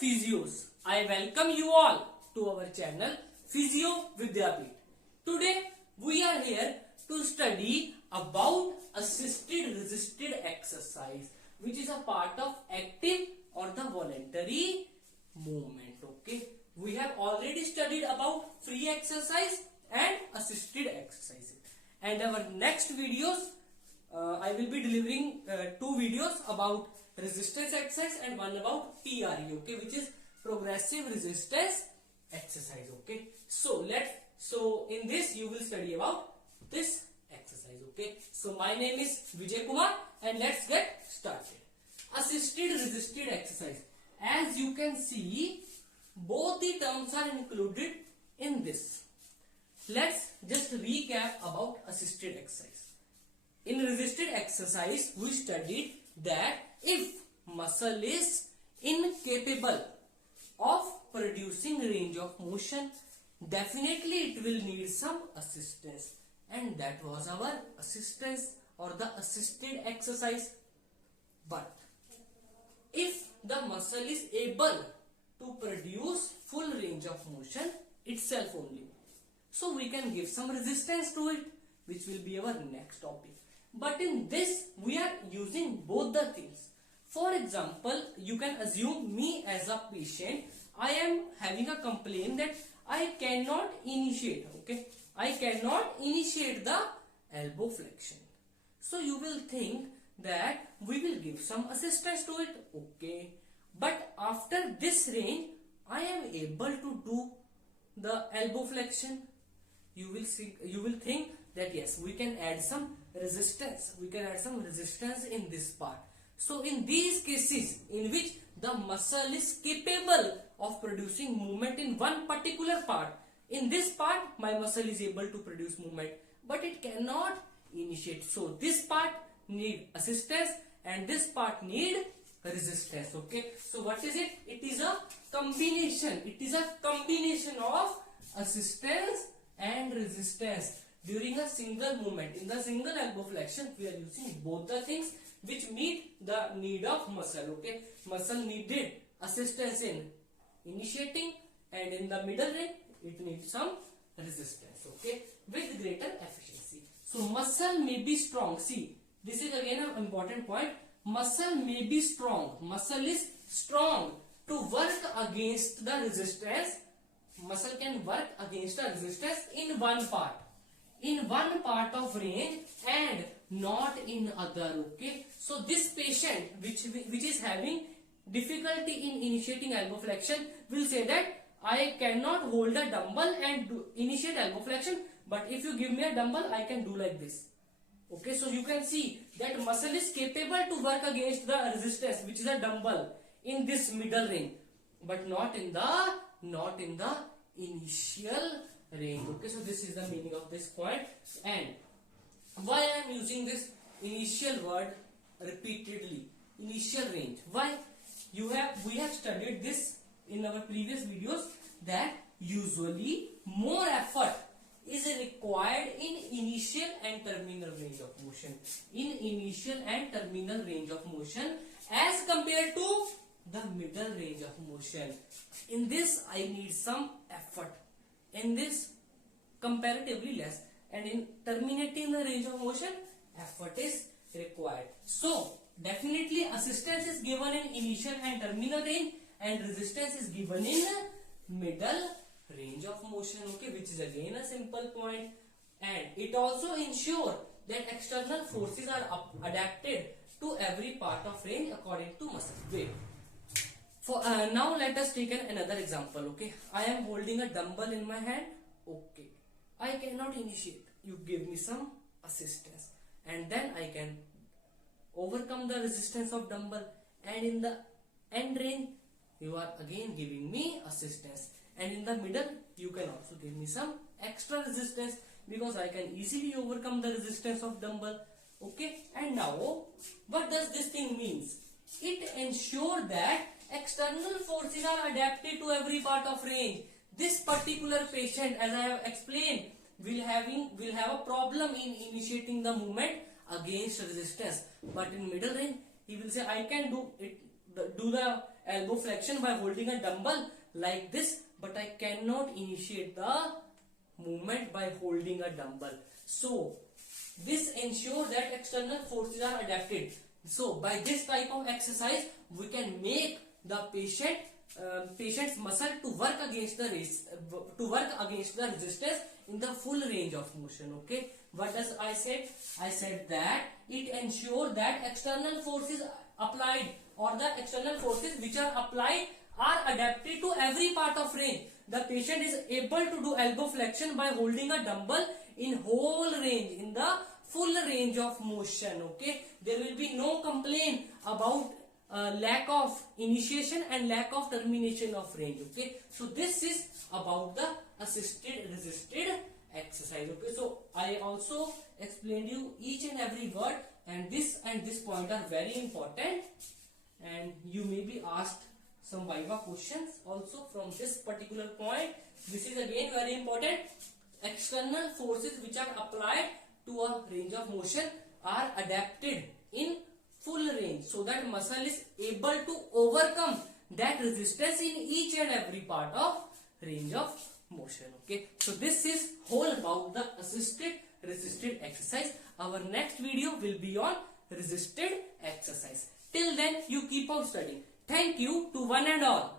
physios, I welcome you all to our channel Physio Vidyapit. Today we are here to study about assisted resisted exercise, which is a part of active or the voluntary movement. Okay, we have already studied about free exercise and assisted exercises, and our next videos I will be delivering two videos about resistance exercise and one about PRE, okay, which is progressive resistance exercise. Okay, so in this you will study about this exercise. Okay, so my name is Vijay Kumar and let's get started. Assisted resisted exercise, as you can see, both the terms are included in this. Let's just recap about assisted exercise. In resisted exercise, we studied that if muscle is incapable of producing range of motion, definitely it will need some assistance, and that was our assistance or the assisted exercise. But if the muscle is able to produce full range of motion itself only, so we can give some resistance to it, which will be our next topic. But in this we are using both the things. For example, you can assume me as a patient. I am having a complaint that I cannot initiate, okay, I cannot initiate the elbow flexion. So you will think that we will give some assistance to it, okay, but after this range I am able to do the elbow flexion. You will think that yes, we can add some resistance. We can add some resistance in this part. So in these cases in which the muscle is capable of producing movement in one particular part, in this part my muscle is able to produce movement, but it cannot initiate. So this part need assistance and this part need resistance. Okay. So what is it? It is a combination. It is a combination of assistance and resistance during a single movement. In the single elbow flexion, we are using both the things which meet the need of muscle. Okay, muscle needed assistance in initiating, and in the middle range it needs some resistance. Okay, with greater efficiency. So muscle may be strong. See, this is again an important point. Muscle may be strong. Muscle is strong to work against the resistance. Muscle can work against the resistance in one part of range and not in other. Okay, so this patient which is having difficulty in initiating elbow flexion will say that I cannot hold a dumbbell and initiate elbow flexion, but if you give me a dumbbell I can do like this. Okay, so you can see that muscle is capable to work against the resistance, which is a dumbbell, in this middle range, but not in the initial range. Okay, so this is the meaning of this point. And why I am using this initial word repeatedly, initial range? Why? We have studied this in our previous videos that usually more effort is required in initial and terminal range of motion. In initial and terminal range of motion as compared to the middle range of motion. In this I need some effort. In this comparatively less, and in terminating the range of motion effort is required. So definitely assistance is given in initial and terminal range and resistance is given in middle range of motion. Okay, which is again a simple point, and it also ensures that external forces are adapted to every part of range according to muscle weight. For now let us take another example. Okay, I am holding a dumbbell in my hand. Okay, I cannot initiate. You give me some assistance and then I can overcome the resistance of dumbbell, and in the end range you are again giving me assistance, and in the middle you can also give me some extra resistance because I can easily overcome the resistance of dumbbell. Okay, and now what does this thing means? It ensures that external forces are adapted to every part of range. This particular patient, as I have explained, will have a problem in initiating the movement against resistance, but in middle range he will say I can do the elbow flexion by holding a dumbbell like this, but I cannot initiate the movement by holding a dumbbell. So this ensures that external forces are adapted. So by this type of exercise, we can make the patient's muscle to work against the resistance in the full range of motion. Okay, what does I said? I said that it ensures that external forces applied, or the external forces which are applied, are adapted to every part of range. The patient is able to do elbow flexion by holding a dumbbell in whole range, in the full range of motion. Okay, there will be no complaint about lack of initiation and lack of termination of range. Okay, so this is about the assisted resisted exercise. Okay, so I also explained you each and every word, and this point are very important, and you may be asked some Viva questions also from this particular point. This is again very important. External forces which are applied to a range of motion are adapted in full range, so that muscle is able to overcome that resistance in each and every part of range of motion. Okay, so this is whole about the assisted resisted exercise. Our next video will be on resisted exercise. Till then, you keep on studying. Thank you to one and all.